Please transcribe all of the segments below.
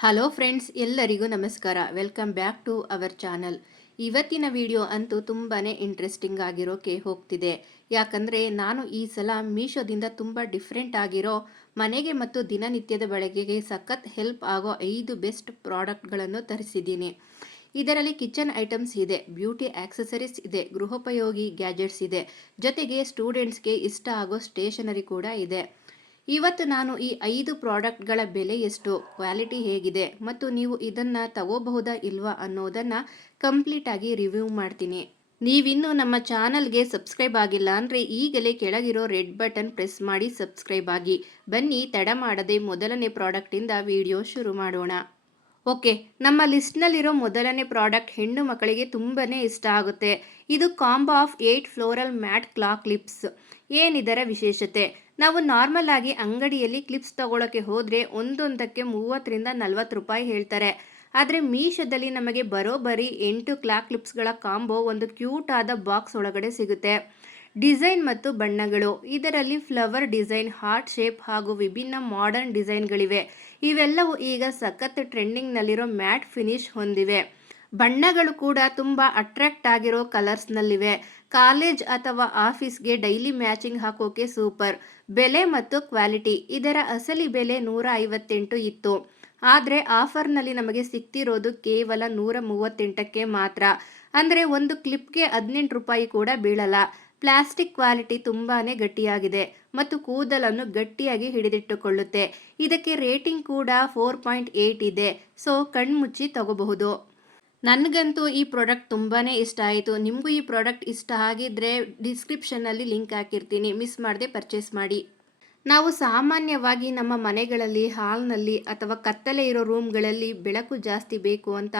Hello friends, ಎಲ್ಲರಿಗೂ ನಮಸ್ಕಾರ. Welcome back to our channel. ಇವತ್ತಿನ ವಿಡಿಯೋ ಅಂತೂ ತುಂಬಾ ಇಂಟ್ರೆಸ್ಟಿಂಗ್ ಆಗಿರೋಕೆ ಹೋಗ್ತಿದೆ. ಯಾಕಂದರೆ ನಾನು ಈ ಸಲ ಮೀಶೋದಿಂದ ತುಂಬ ಡಿಫ್ರೆಂಟ್ ಆಗಿರೋ ಮನೆಗೆ ಮತ್ತು ದಿನನಿತ್ಯದ ಬಳಕೆಗೆ ಸಖತ್ ಹೆಲ್ಪ್ ಆಗೋ 5 ಬೆಸ್ಟ್ ಪ್ರಾಡಕ್ಟ್ಗಳನ್ನು ತರಿಸಿದ್ದೀನಿ. ಇದರಲ್ಲಿ ಕಿಚನ್ ಐಟಮ್ಸ್ ಇದೆ, ಬ್ಯೂಟಿ ಆಕ್ಸೆಸರೀಸ್ ಇದೆ, ಗೃಹೋಪಯೋಗಿ ಗ್ಯಾಜೆಟ್ಸ್ ಇದೆ, ಜೊತೆಗೆ ಸ್ಟೂಡೆಂಟ್ಸ್ಗೆ ಇಷ್ಟ ಆಗೋ ಸ್ಟೇಷನರಿ ಕೂಡ ಇದೆ. ಇವತ್ತು ನಾನು ಈ 5 ಪ್ರಾಡಕ್ಟ್ಗಳ ಬೆಲೆ ಎಷ್ಟು, ಕ್ವಾಲಿಟಿ ಹೇಗಿದೆ ಮತ್ತು ನೀವು ಇದನ್ನು ತಗೋಬಹುದಾ ಇಲ್ವಾ ಅನ್ನೋದನ್ನು ಕಂಪ್ಲೀಟ್ ಆಗಿ ರಿವ್ಯೂ ಮಾಡ್ತೀನಿ. ನೀವಿನ್ನೂ ನಮ್ಮ ಚಾನಲ್ಗೆ ಸಬ್ಸ್ಕ್ರೈಬ್ ಆಗಿಲ್ಲ ಅಂದರೆ ಈಗಲೇ ಕೆಳಗಿರೋ ರೆಡ್ ಬಟನ್ ಪ್ರೆಸ್ ಮಾಡಿ ಸಬ್ಸ್ಕ್ರೈಬ್ ಆಗಿ. ಬನ್ನಿ ತಡ ಮಾಡದೆ ಮೊದಲನೇ ಪ್ರಾಡಕ್ಟಿಂದ ವಿಡಿಯೋ ಶುರು ಮಾಡೋಣ. ಓಕೆ, ನಮ್ಮ ಲಿಸ್ಟ್ನಲ್ಲಿರೋ ಮೊದಲನೇ ಪ್ರಾಡಕ್ಟ್ ಹೆಣ್ಣು ಮಕ್ಕಳಿಗೆ ತುಂಬಾ ಇಷ್ಟ ಆಗುತ್ತೆ. ಇದು combo of 8 floral matte claw clips. ಏನಿದರ ವಿಶೇಷತೆ? ನಾವು ನಾರ್ಮಲ್ ಆಗಿ ಅಂಗಡಿಯಲ್ಲಿ ಕ್ಲಿಪ್ಸ್ ತಗೊಳ್ಳೋಕೆ ಹೋದರೆ ಒಂದೊಂದಕ್ಕೆ 30 ರಿಂದ 40 ರೂಪಾಯಿ ಹೇಳ್ತಾರೆ. ಆದರೆ ಮೀಶೋದಲ್ಲಿ ನಮಗೆ ಬರೋಬ್ಬರಿ 8 ಕ್ಲಾ ಕ್ಲಿಪ್ಸ್ಗಳ ಕಾಂಬೋ ಒಂದು ಕ್ಯೂಟ್ ಆದ ಬಾಕ್ಸ್ ಒಳಗಡೆ ಸಿಗುತ್ತೆ. ಡಿಸೈನ್ ಮತ್ತು ಬಣ್ಣಗಳು: ಇದರಲ್ಲಿ ಫ್ಲವರ್ ಡಿಸೈನ್, ಹಾರ್ಟ್ ಶೇಪ್ ಹಾಗೂ ವಿಭಿನ್ನ ಮಾಡರ್ನ್ ಡಿಸೈನ್ಗಳಿವೆ. ಇವೆಲ್ಲವೂ ಈಗ ಸಖತ್ ಟ್ರೆಂಡಿಂಗ್ನಲ್ಲಿರೋ ಮ್ಯಾಟ್ ಫಿನಿಶ್ ಹೊಂದಿವೆ. ಬಣ್ಣಗಳು ಕೂಡ ತುಂಬ ಅಟ್ರಾಕ್ಟ್ ಆಗಿರೋ ಕಲರ್ಸ್ನಲ್ಲಿವೆ. ಕಾಲೇಜ್ ಅಥವಾ ಆಫೀಸ್ಗೆ ಡೈಲಿ ಮ್ಯಾಚಿಂಗ್ ಹಾಕೋಕೆ ಸೂಪರ್. ಬೆಲೆ ಮತ್ತು ಕ್ವಾಲಿಟಿ: ಇದರ ಅಸಲಿ ಬೆಲೆ 158 ಇತ್ತು, ಆದರೆ ಆಫರ್ನಲ್ಲಿ ನಮಗೆ ಸಿಗ್ತಿರೋದು ಕೇವಲ 138ಕ್ಕೆ ಮಾತ್ರ. ಅಂದರೆ ಒಂದು ಕ್ಲಿಪ್ಗೆ 18 ರೂಪಾಯಿ ಕೂಡ ಬೀಳಲ್ಲ. ಪ್ಲಾಸ್ಟಿಕ್ ಕ್ವಾಲಿಟಿ ತುಂಬಾ ಗಟ್ಟಿಯಾಗಿದೆ ಮತ್ತು ಕೂದಲನ್ನು ಗಟ್ಟಿಯಾಗಿ ಹಿಡಿದಿಟ್ಟುಕೊಳ್ಳುತ್ತೆ. ಇದಕ್ಕೆ ರೇಟಿಂಗ್ ಕೂಡ 4.8 ಇದೆ, ಸೊ ಕಣ್ಮುಚ್ಚಿ ತಗೋಬಹುದು. ನನಗಂತೂ ಈ ಪ್ರಾಡಕ್ಟ್ ತುಂಬಾ ಇಷ್ಟ ಆಯಿತು. ನಿಮಗೂ ಈ ಪ್ರಾಡಕ್ಟ್ ಇಷ್ಟ ಆಗಿದ್ದರೆ ಡಿಸ್ಕ್ರಿಪ್ಷನ್ನಲ್ಲಿ ಲಿಂಕ್ ಹಾಕಿರ್ತೀನಿ, ಮಿಸ್ ಮಾಡದೆ ಪರ್ಚೇಸ್ ಮಾಡಿ. ನಾವು ಸಾಮಾನ್ಯವಾಗಿ ನಮ್ಮ ಮನೆಗಳಲ್ಲಿ, ಹಾಲ್ನಲ್ಲಿ ಅಥವಾ ಕತ್ತಲೆ ಇರೋ ರೂಮ್ಗಳಲ್ಲಿ ಬೆಳಕು ಜಾಸ್ತಿ ಬೇಕು ಅಂತ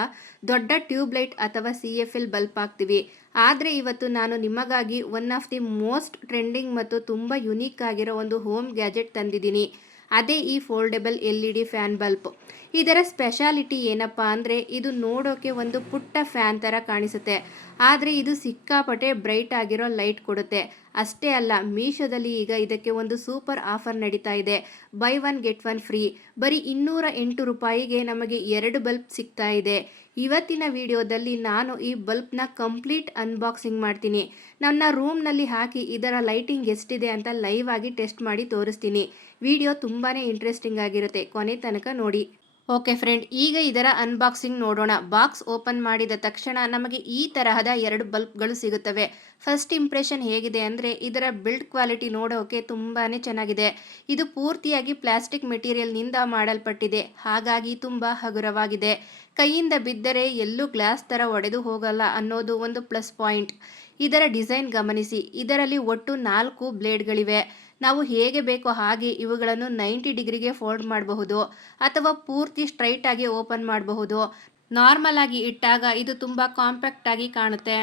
ದೊಡ್ಡ ಟ್ಯೂಬ್ಲೈಟ್ ಅಥವಾ CFL ಬಲ್ಬ್ ಹಾಕ್ತೀವಿ. ಆದರೆ ಇವತ್ತು ನಾನು ನಿಮಗಾಗಿ one of the most trending ಮತ್ತು ತುಂಬ ಯುನೀಕ್ ಆಗಿರೋ ಒಂದು ಹೋಮ್ ಗ್ಯಾಜೆಟ್ ತಂದಿದ್ದೀನಿ. ಅದೇ ಈ ಫೋಲ್ಡೆಬಲ್ LED ಫ್ಯಾನ್ ಬಲ್ಬ್. ಇದರ ಸ್ಪೆಷಾಲಿಟಿ ಏನಪ್ಪ ಅಂದರೆ ಇದು ನೋಡೋಕೆ ಒಂದು ಪುಟ್ಟ ಫ್ಯಾನ್ ಥರ ಕಾಣಿಸುತ್ತೆ, ಆದರೆ ಇದು ಸಿಕ್ಕಾಪಟ್ಟೆ ಬ್ರೈಟ್ ಆಗಿರೋ ಲೈಟ್ ಕೊಡುತ್ತೆ. ಅಷ್ಟೇ ಅಲ್ಲ, ಮೀಶೋದಲ್ಲಿ ಈಗ ಇದಕ್ಕೆ ಒಂದು ಸೂಪರ್ ಆಫರ್ ನಡೀತಾ ಇದೆ. By one get one free. ಬರೀ 208 ರೂಪಾಯಿಗೆ ನಮಗೆ 2 ಬಲ್ಬ್ ಸಿಗ್ತಾ ಇದೆ. ಇವತ್ತಿನ ವಿಡಿಯೋದಲ್ಲಿ ನಾನು ಈ ಬಲ್ಬ್ನ ಕಂಪ್ಲೀಟ್ ಅನ್ಬಾಕ್ಸಿಂಗ್ ಮಾಡ್ತೀನಿ. ನನ್ನ ರೂಮ್ನಲ್ಲಿ ಹಾಕಿ ಇದರ ಲೈಟಿಂಗ್ ಎಷ್ಟಿದೆ ಅಂತ ಲೈವ್ ಆಗಿ ಟೆಸ್ಟ್ ಮಾಡಿ ತೋರಿಸ್ತೀನಿ. ವಿಡಿಯೋ ತುಂಬಾ ಇಂಟ್ರೆಸ್ಟಿಂಗ್ ಆಗಿರುತ್ತೆ, ಕೊನೆ ತನಕ ನೋಡಿ. ಓಕೆ ಫ್ರೆಂಡ್, ಈಗ ಇದರ ಅನ್ಬಾಕ್ಸಿಂಗ್ ನೋಡೋಣ. ಬಾಕ್ಸ್ ಓಪನ್ ಮಾಡಿದ ತಕ್ಷಣ ನಮಗೆ ಈ ತರಹದ 2 ಬಲ್ಬ್ಗಳು ಸಿಗುತ್ತವೆ. ಫಸ್ಟ್ ಇಂಪ್ರೆಷನ್ ಹೇಗಿದೆ ಅಂದರೆ ಇದರ ಬಿಲ್ಡ್ ಕ್ವಾಲಿಟಿ ನೋಡೋಕೆ ತುಂಬಾ ಚೆನ್ನಾಗಿದೆ. ಇದು ಪೂರ್ತಿಯಾಗಿ ಪ್ಲಾಸ್ಟಿಕ್ ಮೆಟೀರಿಯಲ್ನಿಂದ ಮಾಡಲ್ಪಟ್ಟಿದೆ, ಹಾಗಾಗಿ ತುಂಬ ಹಗುರವಾಗಿದೆ. ಕೈಯಿಂದ ಬಿದ್ದರೆ ಎಲ್ಲೂ ಗ್ಲಾಸ್ ಥರ ಒಡೆದು ಹೋಗಲ್ಲ ಅನ್ನೋದು ಒಂದು ಪ್ಲಸ್ ಪಾಯಿಂಟ್. ಇದರ ಡಿಸೈನ್ ಗಮನಿಸಿ. ಇದರಲ್ಲಿ ಒಟ್ಟು 4 ಬ್ಲೇಡ್ಗಳಿವೆ. ನಾವು ಹೇಗೆ ಬೇಕೋ ಹಾಗೆ ಇವುಗಳನ್ನು 90 ಡಿಗ್ರಿಗೆ ಫೋಲ್ಡ್ ಮಾಡಬಹುದು ಅಥವಾ ಪೂರ್ತಿ ಸ್ಟ್ರೈಟ್ ಆಗಿ ಓಪನ್ ಮಾಡಬಹುದು. ನಾರ್ಮಲ್ ಆಗಿ ಇಟ್ಟಾಗ ಇದು ತುಂಬ ಕಾಂಪ್ಯಾಕ್ಟ್ ಆಗಿ ಕಾಣುತ್ತೆ.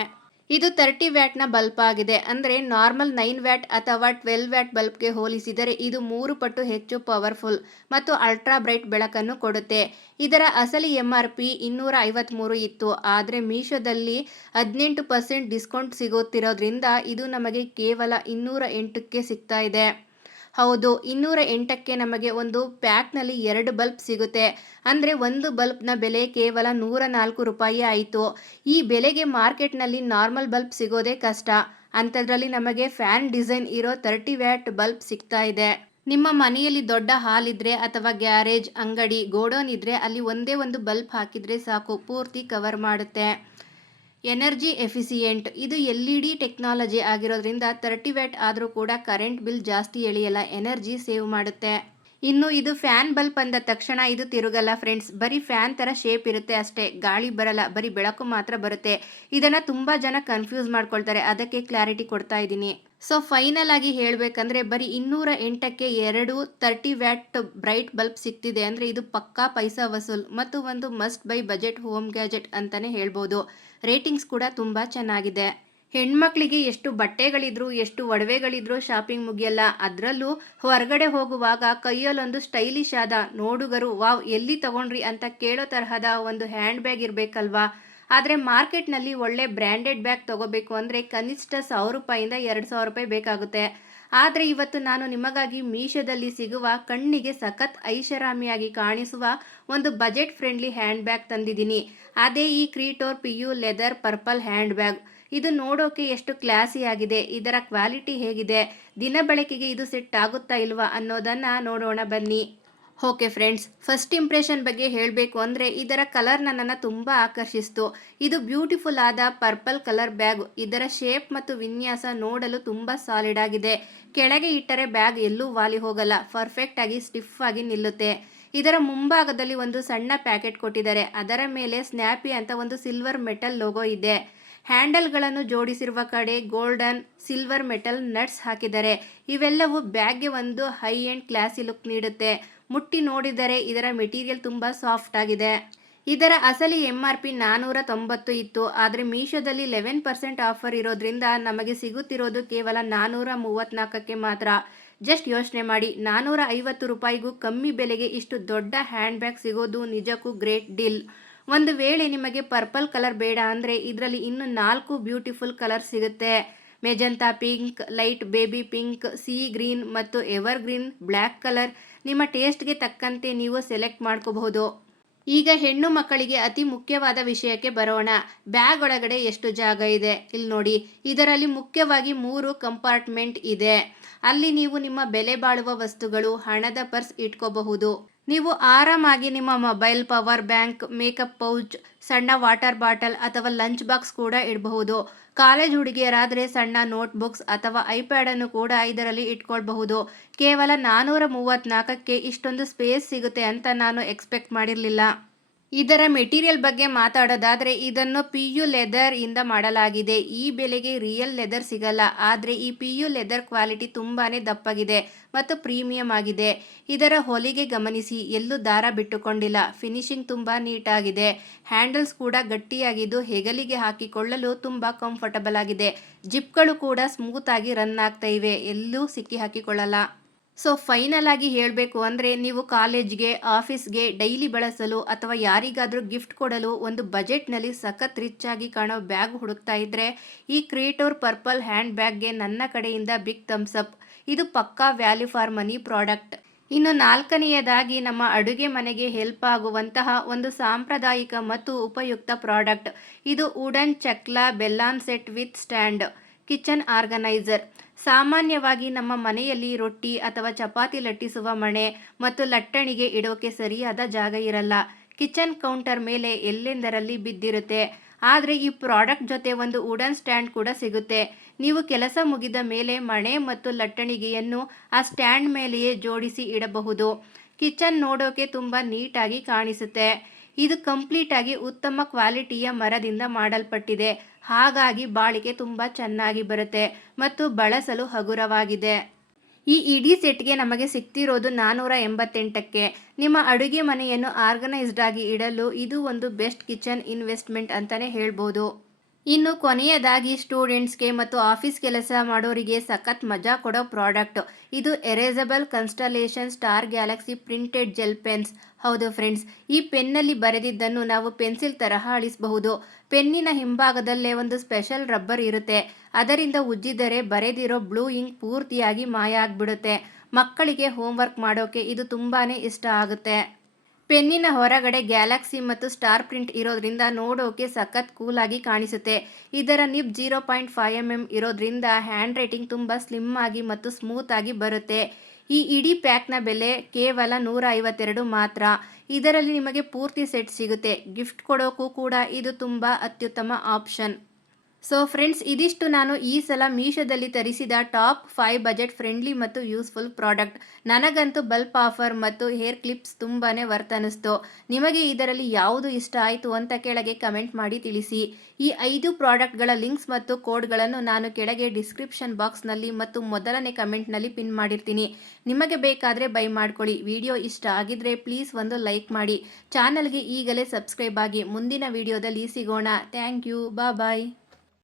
ಇದು 30 ವ್ಯಾಟ್ನ ಬಲ್ಬ್ ಆಗಿದೆ. ಅಂದರೆ ನಾರ್ಮಲ್ 9 ವ್ಯಾಟ್ ಅಥವಾ 12 ವ್ಯಾಟ್ ಬಲ್ಬ್ಗೆ ಹೋಲಿಸಿದರೆ ಇದು 3 ಪಟ್ಟು ಹೆಚ್ಚು ಪವರ್ಫುಲ್ ಮತ್ತು ಅಲ್ಟ್ರಾ ಬ್ರೈಟ್ ಬೆಳಕನ್ನು ಕೊಡುತ್ತೆ. ಇದರ ಅಸಲಿ MRP 253 ಇತ್ತು, ಆದರೆ ಮೀಶೋದಲ್ಲಿ 18% ಡಿಸ್ಕೌಂಟ್ ಸಿಗುತ್ತಿರೋದ್ರಿಂದ ಇದು ನಮಗೆ ಕೇವಲ 208ಕ್ಕೆ ಸಿಗ್ತಾ ಇದೆ. ಹೌದು, 208ಕ್ಕೆ ನಮಗೆ ಒಂದು ಪ್ಯಾಕ್ನಲ್ಲಿ 2 ಬಲ್ಬ್ ಸಿಗುತ್ತೆ. ಅಂದರೆ ಒಂದು ಬಲ್ಬ್ನ ಬೆಲೆ ಕೇವಲ 104 ರೂಪಾಯಿ ಆಯಿತು. ಈ ಬೆಲೆಗೆ ಮಾರ್ಕೆಟ್ನಲ್ಲಿ ನಾರ್ಮಲ್ ಬಲ್ಬ್ ಸಿಗೋದೇ ಕಷ್ಟ. ಅಂಥದ್ರಲ್ಲಿ ನಮಗೆ ಫ್ಯಾನ್ ಡಿಸೈನ್ ಇರೋ 30 ವ್ಯಾಟ್ ಬಲ್ಬ್ ಸಿಗ್ತಾ ಇದೆ. ನಿಮ್ಮ ಮನೆಯಲ್ಲಿ ದೊಡ್ಡ ಹಾಲ್ ಇದ್ದರೆ ಅಥವಾ ಗ್ಯಾರೇಜ್, ಅಂಗಡಿ, ಗೋಡೌನ್ ಇದ್ದರೆ ಅಲ್ಲಿ ಒಂದೇ ಒಂದು ಬಲ್ಬ್ ಹಾಕಿದರೆ ಸಾಕು, ಪೂರ್ತಿ ಕವರ್ ಮಾಡುತ್ತೆ. ಎನರ್ಜಿ ಎಫಿಸಿಯೆಂಟ್: ಇದು LED ಟೆಕ್ನಾಲಜಿ ಆಗಿರೋದ್ರಿಂದ 30 ವ್ಯಾಟ್ ಆದರೂ ಕೂಡ ಕರೆಂಟ್ ಬಿಲ್ ಜಾಸ್ತಿ ಎಳೆಯಲ್ಲ, ಎನರ್ಜಿ ಸೇವ್ ಮಾಡುತ್ತೆ. ಇನ್ನು ಇದು ಫ್ಯಾನ್ ಬಲ್ಬ್ ಅಂದ ತಕ್ಷಣ ಇದು ತಿರುಗಲ್ಲ ಫ್ರೆಂಡ್ಸ್, ಬರೀ ಫ್ಯಾನ್ ಥರ ಶೇಪ್ ಇರುತ್ತೆ ಅಷ್ಟೇ, ಗಾಳಿ ಬರಲ್ಲ, ಬರೀ ಬೆಳಕು ಮಾತ್ರ ಬರುತ್ತೆ. ಇದನ್ನು ತುಂಬ ಜನ ಕನ್ಫ್ಯೂಸ್ ಮಾಡ್ಕೊಳ್ತಾರೆ, ಅದಕ್ಕೆ ಕ್ಲಾರಿಟಿ ಕೊಡ್ತಾ ಇದ್ದೀನಿ. ಸೊ ಫೈನಲ್ ಆಗಿ ಹೇಳಬೇಕಂದ್ರೆ ಬರೀ 208ಕ್ಕೆ 2 30 ವ್ಯಾಟ್ ಬ್ರೈಟ್ ಬಲ್ಬ್ ಸಿಗ್ತಿದೆ ಅಂದರೆ ಇದು ಪಕ್ಕಾ ಪೈಸಾ ವಸೂಲ್ ಮತ್ತು ಒಂದು must by budget home gadget ಅಂತಲೇ ಹೇಳ್ಬೋದು. ರೇಟಿಂಗ್ಸ್ ಕೂಡ ತುಂಬ ಚೆನ್ನಾಗಿದೆ. ಹೆಣ್ಮಕ್ಳಿಗೆ ಎಷ್ಟು ಬಟ್ಟೆಗಳಿದ್ರು, ಎಷ್ಟು ಒಡವೆಗಳಿದ್ರು ಶಾಪಿಂಗ್ ಮುಗಿಯಲ್ಲ. ಅದರಲ್ಲೂ ಹೊರಗಡೆ ಹೋಗುವಾಗ ಕೈಯಲ್ಲೊಂದು ಸ್ಟೈಲಿಶ್ ಆದ, ನೋಡುಗರು ವಾವ್ ಎಲ್ಲಿ ತಗೊಂಡ್ರಿ ಅಂತ ಕೇಳೋ ತರಹದ ಒಂದು ಹ್ಯಾಂಡ್ ಬ್ಯಾಗ್ ಇರಬೇಕಲ್ವಾ. ಆದರೆ ಮಾರ್ಕೆಟ್ನಲ್ಲಿ ಒಳ್ಳೆ ಬ್ರ್ಯಾಂಡೆಡ್ ಬ್ಯಾಗ್ ತಗೋಬೇಕು ಅಂದರೆ ಕನಿಷ್ಠ 1000 ರೂಪಾಯಿಂದ 2000 ರೂಪಾಯಿ ಬೇಕಾಗುತ್ತೆ. ಆದರೆ ಇವತ್ತು ನಾನು ನಿಮಗಾಗಿ ಮೀಶೋದಲ್ಲಿ ಸಿಗುವ ಕಣ್ಣಿಗೆ ಸಖತ್ ಐಷಾರಾಮಿಯಾಗಿ ಕಾಣಿಸುವ ಒಂದು ಬಜೆಟ್ ಫ್ರೆಂಡ್ಲಿ ಹ್ಯಾಂಡ್ ಬ್ಯಾಗ್ ತಂದಿದ್ದೀನಿ. ಅದೇ ಈ ಕ್ರೀಟೋರ್ PU leather purple hand bag. ಇದು ನೋಡೋಕೆ ಎಷ್ಟು ಕ್ಲಾಸಿ ಆಗಿದೆ, ಇದರ ಕ್ವಾಲಿಟಿ ಹೇಗಿದೆ, ದಿನ ಬಳಕೆಗೆ ಇದು ಸೆಟ್ ಆಗುತ್ತಾ ಇಲ್ವಾ ಅನ್ನೋದನ್ನು ನೋಡೋಣ ಬನ್ನಿ. ಓಕೆ ಫ್ರೆಂಡ್ಸ್, ಫಸ್ಟ್ ಇಂಪ್ರೆಷನ್ ಬಗ್ಗೆ ಹೇಳಬೇಕು ಅಂದರೆ ಇದರ ಕಲರ್ ನನ್ನನ್ನು ತುಂಬ ಆಕರ್ಷಿಸಿತು. ಇದು ಬ್ಯೂಟಿಫುಲ್ ಆದ ಪರ್ಪಲ್ ಕಲರ್ ಬ್ಯಾಗ್. ಇದರ ಶೇಪ್ ಮತ್ತು ವಿನ್ಯಾಸ ನೋಡಲು ತುಂಬ ಸಾಲಿಡ್ ಆಗಿದೆ. ಕೆಳಗೆ ಇಟ್ಟರೆ ಬ್ಯಾಗ್ ಎಲ್ಲೂ ವಾಲಿ ಹೋಗಲ್ಲ, ಪರ್ಫೆಕ್ಟ್ ಆಗಿ ಸ್ಟಿಫ್ ಆಗಿ ನಿಲ್ಲುತ್ತೆ. ಇದರ ಮುಂಭಾಗದಲ್ಲಿ ಒಂದು ಸಣ್ಣ ಪ್ಯಾಕೆಟ್ ಕೊಟ್ಟಿದ್ದಾರೆ. ಅದರ ಮೇಲೆ ಸ್ನ್ಯಾಪಿ ಅಂತ ಒಂದು ಸಿಲ್ವರ್ ಮೆಟಲ್ ಲೋಗೋ ಇದೆ. ಹ್ಯಾಂಡಲ್ಗಳನ್ನು ಜೋಡಿಸಿರುವ ಕಡೆ ಗೋಲ್ಡನ್ ಸಿಲ್ವರ್ ಮೆಟಲ್ ನಟ್ಸ್ ಹಾಕಿದ್ದಾರೆ. ಇವೆಲ್ಲವೂ ಬ್ಯಾಗ್ಗೆ ಒಂದು ಹೈ ಎಂಡ್ ಕ್ಲಾಸಿ ಲುಕ್ ನೀಡುತ್ತೆ. ಮುಟ್ಟಿ ನೋಡಿದರೆ ಇದರ ಮೆಟೀರಿಯಲ್ ತುಂಬ ಸಾಫ್ಟ್ ಆಗಿದೆ. ಇದರ ಅಸಲಿ MRP 490 ಇತ್ತು. ಆದರೆ ಮೀಶೋದಲ್ಲಿ 11% ಆಫರ್ ಇರೋದ್ರಿಂದ ನಮಗೆ ಸಿಗುತ್ತಿರೋದು ಕೇವಲ 434ಕ್ಕೆ ಮಾತ್ರ. ಜಸ್ಟ್ ಯೋಚನೆ ಮಾಡಿ, 450 ರೂಪಾಯಿಗೂ ಕಮ್ಮಿ ಬೆಲೆಗೆ ಇಷ್ಟು ದೊಡ್ಡ ಹ್ಯಾಂಡ್ ಬ್ಯಾಗ್ ಸಿಗೋದು ನಿಜಕ್ಕೂ ಗ್ರೇಟ್ ಡೀಲ್. ಒಂದು ವೇಳೆ ನಿಮಗೆ ಪರ್ಪಲ್ ಕಲರ್ ಬೇಡ ಅಂದರೆ ಇದರಲ್ಲಿ ಇನ್ನು 4 ಬ್ಯೂಟಿಫುಲ್ ಕಲರ್ ಸಿಗುತ್ತೆ. Magenta pink, light baby pink, sea green ಮತ್ತು ಎವರ್ ಗ್ರೀನ್ ಬ್ಲ್ಯಾಕ್ ಕಲರ್. ನಿಮ್ಮ ಟೇಸ್ಟ್ಗೆ ತಕ್ಕಂತೆ ನೀವು ಸೆಲೆಕ್ಟ್ ಮಾಡ್ಕೋಬಹುದು. ಈಗ ಹೆಣ್ಣು ಮಕ್ಕಳಿಗೆ ಅತಿ ಮುಖ್ಯವಾದ ವಿಷಯಕ್ಕೆ ಬರೋಣ. ಬ್ಯಾಗ್ ಒಳಗಡೆ ಎಷ್ಟು ಜಾಗ ಇದೆ ಇಲ್ಲಿ ನೋಡಿ. ಇದರಲ್ಲಿ ಮುಖ್ಯವಾಗಿ 3 ಕಂಪಾರ್ಟ್ಮೆಂಟ್ ಇದೆ. ಅಲ್ಲಿ ನೀವು ನಿಮ್ಮ ಬೆಲೆ ಬಾಳುವ ವಸ್ತುಗಳು, ಹಣದ ಪರ್ಸ್ ಇಟ್ಕೋಬಹುದು. ನೀವು ಆರಾಮಾಗಿ ನಿಮ್ಮ mobile, power bank, makeup pouch, ಸಣ್ಣ ವಾಟರ್ ಬಾಟಲ್ ಅಥವಾ ಲಂಚ್ ಬಾಕ್ಸ್ ಕೂಡ ಇಡಬಹುದು. ಕಾಲೇಜ್ ಹುಡುಗಿಯರಾದರೆ ಸಣ್ಣ ನೋಟ್ಬುಕ್ಸ್ ಅಥವಾ ಐಪ್ಯಾಡ್ ಅನ್ನು ಕೂಡ ಇದರಲ್ಲಿ ಇಟ್ಕೊಳ್ಬಹುದು. ಕೇವಲ 434ಕ್ಕೆ ಇಷ್ಟೊಂದು ಸ್ಪೇಸ್ ಸಿಗುತ್ತೆ ಅಂತ ನಾನು ಎಕ್ಸ್ಪೆಕ್ಟ್ ಮಾಡಿರಲಿಲ್ಲ. ಇದರ ಮೆಟೀರಿಯಲ್ ಬಗ್ಗೆ ಮಾತಾಡೋದಾದರೆ ಇದನ್ನು PU ಲೆದರ್ ಇಂದ ಮಾಡಲಾಗಿದೆ. ಈ ಬೆಲೆಗೆ ರಿಯಲ್ ಲೆದರ್ ಸಿಗಲ್ಲ. ಆದರೆ ಈ PU ಲೆದರ್ ಕ್ವಾಲಿಟಿ ತುಂಬಾನೇ ದಪ್ಪಗಿದೆ ಮತ್ತು ಪ್ರೀಮಿಯಂ ಆಗಿದೆ. ಇದರ ಹೊಲಿಗೆ ಗಮನಿಸಿ, ಎಲ್ಲೂ ದಾರ ಬಿಟ್ಟುಕೊಂಡಿಲ್ಲ. ಫಿನಿಶಿಂಗ್ ತುಂಬ ನೀಟಾಗಿದೆ. ಹ್ಯಾಂಡಲ್ಸ್ ಕೂಡ ಗಟ್ಟಿಯಾಗಿದ್ದು ಹೆಗಲಿಗೆ ಹಾಕಿಕೊಳ್ಳಲು ತುಂಬ ಕಂಫರ್ಟಬಲ್ ಆಗಿದೆ. ಜಿಪ್ಗಳು ಕೂಡ ಸ್ಮೂತ್ ಆಗಿ ರನ್ ಆಗ್ತಾ ಇವೆ, ಎಲ್ಲೂ ಸಿಕ್ಕಿ ಹಾಕಿಕೊಳ್ಳಲ್ಲ. ಸೊ ಫೈನಲ್ ಆಗಿ ಹೇಳಬೇಕು ಅಂದರೆ ನೀವು ಕಾಲೇಜ್ಗೆ, ಆಫೀಸ್ಗೆ ಡೈಲಿ ಬಳಸಲು ಅಥವಾ ಯಾರಿಗಾದರೂ ಗಿಫ್ಟ್ ಕೊಡಲು ಒಂದು ಬಜೆಟ್ನಲ್ಲಿ ಸಖತ್ ರಿಚ್ ಆಗಿ ಕಾಣೋ ಬ್ಯಾಗ್ ಹುಡುಕ್ತಾ ಇದ್ದರೆ ಈ ಕ್ರಿಯೇಟೋರ್ ಪರ್ಪಲ್ ಹ್ಯಾಂಡ್ ಬ್ಯಾಗ್ಗೆ ನನ್ನ ಕಡೆಯಿಂದ ಬಿಗ್ ಥಮ್ಸ್ ಅಪ್. ಇದು ಪಕ್ಕಾ ವ್ಯಾಲ್ಯೂ ಫಾರ್ ಮನಿ ಪ್ರಾಡಕ್ಟ್. ಇನ್ನು 4ನೇಯದಾಗಿ ನಮ್ಮ ಅಡುಗೆ ಮನೆಗೆ ಹೆಲ್ಪ್ ಆಗುವಂತಹ ಒಂದು ಸಾಂಪ್ರದಾಯಿಕ ಮತ್ತು ಉಪಯುಕ್ತ ಪ್ರಾಡಕ್ಟ್. ಇದು wooden chakla belan set with stand kitchen organiser. ಸಾಮಾನ್ಯವಾಗಿ ನಮ್ಮ ಮನೆಯಲ್ಲಿ ರೊಟ್ಟಿ ಅಥವಾ ಚಪಾತಿ ಲಟ್ಟಿಸುವ ಮಣೆ ಮತ್ತು ಲಟ್ಟಣಿಗೆ ಇಡೋಕೆ ಸರಿಯಾದ ಜಾಗ ಇರಲ್ಲ. ಕಿಚನ್ ಕೌಂಟರ್ ಮೇಲೆ ಎಲ್ಲೆಂದರಲ್ಲಿ ಬಿದ್ದಿರುತ್ತೆ. ಆದರೆ ಈ ಪ್ರಾಡಕ್ಟ್ ಜೊತೆ ಒಂದು ವುಡನ್ ಸ್ಟ್ಯಾಂಡ್ ಕೂಡ ಸಿಗುತ್ತೆ. ನೀವು ಕೆಲಸ ಮುಗಿದ ಮೇಲೆ ಮಣೆ ಮತ್ತು ಲಟ್ಟಣಿಗೆಯನ್ನು ಆ ಸ್ಟ್ಯಾಂಡ್ ಮೇಲೆಯೇ ಜೋಡಿಸಿ ಇಡಬಹುದು. ಕಿಚನ್ ನೋಡೋಕೆ ತುಂಬ ನೀಟಾಗಿ ಕಾಣಿಸುತ್ತೆ. ಇದು ಕಂಪ್ಲೀಟ್ ಆಗಿ ಉತ್ತಮ ಕ್ವಾಲಿಟಿಯ ಮರದಿಂದ ಮಾಡಲ್ಪಟ್ಟಿದೆ. ಹಾಗಾಗಿ ಬಾಳಿಕೆ ತುಂಬ ಚೆನ್ನಾಗಿ ಬರುತ್ತೆ ಮತ್ತು ಬಳಸಲು ಹಗುರವಾಗಿದೆ. ಈ ಇಡೀ ಸೆಟ್ಗೆ ನಮಗೆ ಸಿಗ್ತಿರೋದು 488ಕ್ಕೆ. ನಿಮ್ಮ ಅಡುಗೆ ಮನೆಯನ್ನು ಆರ್ಗನೈಸ್ಡ್ ಆಗಿ ಇಡಲು ಇದು ಒಂದು ಬೆಸ್ಟ್ ಕಿಚನ್ ಇನ್ವೆಸ್ಟ್ಮೆಂಟ್ ಅಂತಲೇ ಹೇಳ್ಬೋದು. ಇನ್ನು ಕೊನೆಯದಾಗಿ ಸ್ಟೂಡೆಂಟ್ಸ್ಗೆ ಮತ್ತು ಆಫೀಸ್ ಕೆಲಸ ಮಾಡೋರಿಗೆ ಸಖತ್ ಮಜಾ ಕೊಡೋ ಪ್ರಾಡಕ್ಟ್. ಇದು erasable constellation star galaxy printed gel pens. ಹೌದು ಫ್ರೆಂಡ್ಸ್, ಈ ಪೆನ್ನಲ್ಲಿ ಬರೆದಿದ್ದನ್ನು ನಾವು ಪೆನ್ಸಿಲ್ ತರಹ ಅಳಿಸಬಹುದು. ಪೆನ್ನಿನ ಹಿಂಭಾಗದಲ್ಲೇ ಒಂದು ಸ್ಪೆಷಲ್ ರಬ್ಬರ್ ಇರುತ್ತೆ. ಅದರಿಂದ ಉಜ್ಜಿದರೆ ಬರೆದಿರೋ ಬ್ಲೂ ಇಂಕ್ ಪೂರ್ತಿಯಾಗಿ ಮಾಯ ಆಗಿಬಿಡುತ್ತೆ. ಮಕ್ಕಳಿಗೆ ಹೋಮ್ವರ್ಕ್ ಮಾಡೋಕೆ ಇದು ತುಂಬಾನೇ ಇಷ್ಟ ಆಗುತ್ತೆ. ಪೆನ್ನಿನ ಹೊರಗಡೆ ಗ್ಯಾಲಕ್ಸಿ ಮತ್ತು ಸ್ಟಾರ್ ಪ್ರಿಂಟ್ ಇರೋದ್ರಿಂದ ನೋಡೋಕೆ ಸಖತ್ ಕೂಲ್ ಆಗಿ ಕಾಣಿಸುತ್ತೆ. ಇದರ ನಿಬ್ 0.5 mm ಇರೋದ್ರಿಂದ ಹ್ಯಾಂಡ್ ರೈಟಿಂಗ್ ತುಂಬ ಸ್ಲಿಮ್ ಆಗಿ ಮತ್ತು ಸ್ಮೂತ್ ಆಗಿ ಬರುತ್ತೆ. ಈ ಇಡೀ ಪ್ಯಾಕ್ನ ಬೆಲೆ ಕೇವಲ 152 ಮಾತ್ರ. ಇದರಲ್ಲಿ ನಿಮಗೆ ಪೂರ್ತಿ ಸೆಟ್ ಸಿಗುತ್ತೆ. ಗಿಫ್ಟ್ ಕೊಡೋಕ್ಕೂ ಕೂಡ ಇದು ತುಂಬ ಅತ್ಯುತ್ತಮ ಆಪ್ಷನ್. ಸೊ ಫ್ರೆಂಡ್ಸ್, ಇದಿಷ್ಟು ನಾನು ಈ ಸಲ ಮೀಶೋದಲ್ಲಿ ತರಿಸಿದ ಟಾಪ್ 5 ಬಜೆಟ್ ಫ್ರೆಂಡ್ಲಿ ಮತ್ತು ಯೂಸ್ಫುಲ್ ಪ್ರಾಡಕ್ಟ್. ನನಗಂತೂ ಬಲ್ಪ್ ಆಫರ್ ಮತ್ತು ಹೇರ್ ಕ್ಲಿಪ್ಸ್ ತುಂಬಾ ವರ್ತ್ ಅನ್ನಿಸ್ತು. ನಿಮಗೆ ಇದರಲ್ಲಿ ಯಾವುದು ಇಷ್ಟ ಆಯಿತು ಅಂತ ಕೆಳಗೆ ಕಮೆಂಟ್ ಮಾಡಿ ತಿಳಿಸಿ. ಈ 5 ಪ್ರಾಡಕ್ಟ್ಗಳ ಲಿಂಕ್ಸ್ ಮತ್ತು ಕೋಡ್ಗಳನ್ನು ನಾನು ಕೆಳಗೆ ಡಿಸ್ಕ್ರಿಪ್ಷನ್ ಬಾಕ್ಸ್ನಲ್ಲಿ ಮತ್ತು ಮೊದಲನೇ ಕಮೆಂಟ್ನಲ್ಲಿ ಪಿನ್ ಮಾಡಿರ್ತೀನಿ. ನಿಮಗೆ ಬೇಕಾದರೆ ಬೈ ಮಾಡ್ಕೊಳ್ಳಿ. ವಿಡಿಯೋ ಇಷ್ಟ ಆಗಿದ್ರೆ ಪ್ಲೀಸ್ ಒಂದು ಲೈಕ್ ಮಾಡಿ. ಚಾನಲ್ಗೆ ಈಗಲೇ ಸಬ್ಸ್ಕ್ರೈಬ್ ಆಗಿ. ಮುಂದಿನ ವಿಡಿಯೋದಲ್ಲಿ ಸಿಗೋಣ. Thank you. ಬಾಯ್.